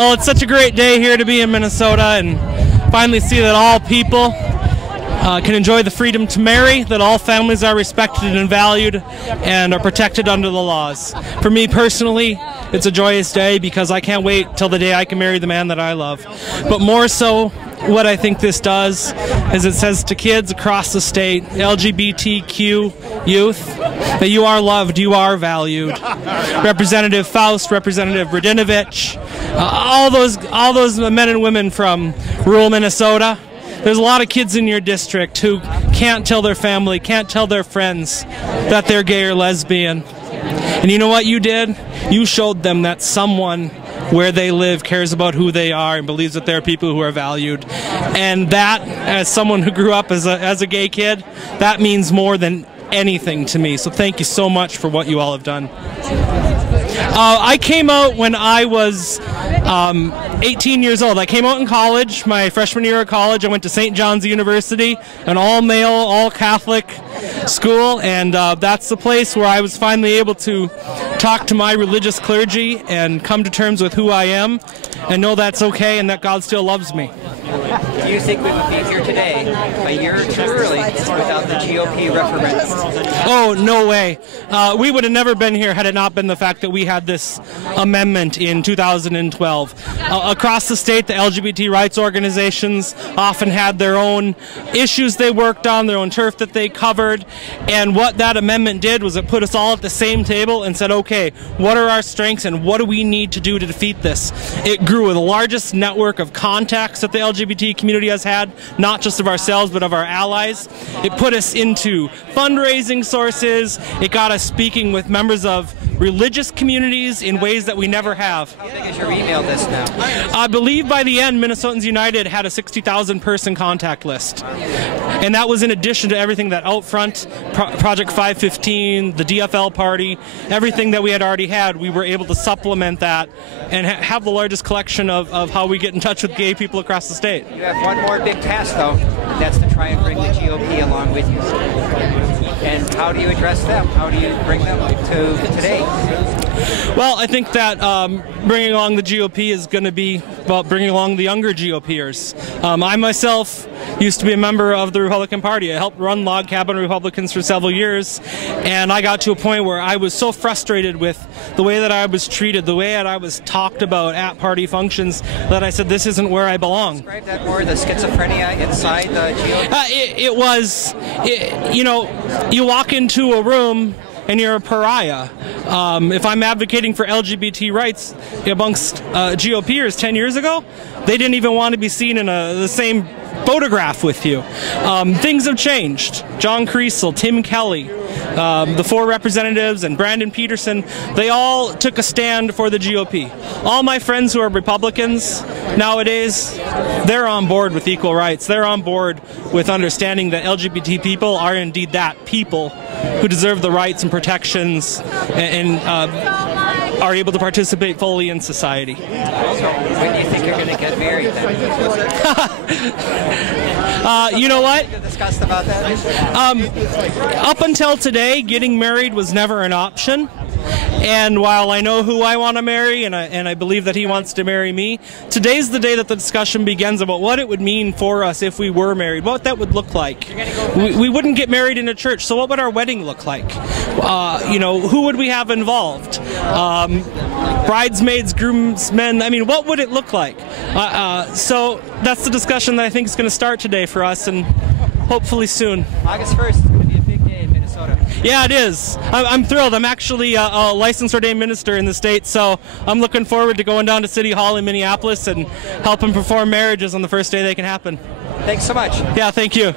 Well, it's such a great day here to be in Minnesota and finally see that all people can enjoy the freedom to marry, that all families are respected and valued and are protected under the laws. For me personally, it's a joyous day because I can't wait till the day I can marry the man that I love. But more so, what I think this does is it says to kids across the state, LGBTQ youth, that you are loved, you are valued. Representative Faust, Representative Bradinovich, all those men and women from rural Minnesota. There's a lot of kids in your district who can't tell their family, can't tell their friends that they're gay or lesbian. And you know what you did? You showed them that someone where they live cares about who they are and believes that they're people who are valued. And that, as someone who grew up as a gay kid, that means more than anything to me. So thank you so much for what you all have done. I came out when I was 18 years old. I came out in college, my freshman year of college. I went to St. John's University, an all-male, all-Catholic school, and that's the place where I was finally able to talk to my religious clergy and come to terms with who I am and know that's okay and that God still loves me. Do you think we would be here today a year or two early without the GOP referendum? Oh, no way. We would have never been here had it not been the fact that we had this amendment in 2012. Across the state, the LGBT rights organizations often had their own issues they worked on, their own turf that they covered, and what that amendment did was it put us all at the same table and said, okay, what are our strengths and what do we need to do to defeat this? It grew the largest network of contacts that the LGBT community has had, not just of ourselves but of our allies. It put us into fundraising sources. It got us speaking with members of religious communities in ways that we never have. How big is your email list now? I believe by the end, Minnesotans United had a 60,000 person contact list. And that was in addition to everything that Outfront, Project 515, the DFL party, everything that we had already had, we were able to supplement that and have the largest collection of how we get in touch with gay people across the state. You have one more big task, though, and that's to try and bring the GOP along with you. And how do you address them? How do you bring them to today? Well, I think that bringing along the GOP is going to be about bringing along the younger GOPers. I myself used to be a member of the Republican Party. I helped run log cabin Republicans for several years, and I got to a point where I was so frustrated with the way that I was treated, the way that I was talked about at party functions, that I said, this isn't where I belong. Describe that more, the schizophrenia inside the GOP? You know, you walk into a room and you're a pariah. If I'm advocating for LGBT rights amongst GOPers 10 years ago, they didn't even want to be seen in the same photograph with you. Things have changed. John Creasel, Tim Kelly, the 4 representatives, and Brandon Peterson, they all took a stand for the GOP. All my friends who are Republicans nowadays, they're on board with equal rights. They're on board with understanding that LGBT people are indeed that people who deserve the rights and protections and are able to participate fully in society. When do you think you're going to get married then? You know what? Discussed about that? Up until today, getting married was never an option. And while I know who I want to marry, and I believe that he wants to marry me, today's the day that the discussion begins about what it would mean for us if we were married, what that would look like. We wouldn't get married in a church, so what would our wedding look like? You know, who would we have involved? Bridesmaids, groomsmen, I mean, what would it look like? So that's the discussion that I think is going to start today for us, and hopefully soon. August 1st is going to be a big day in Minnesota. Yeah, it is. I'm thrilled. I'm actually a licensed ordained minister in the state, so I'm looking forward to going down to City Hall in Minneapolis and helping perform marriages on the first day they can happen. Thanks so much. Yeah, thank you.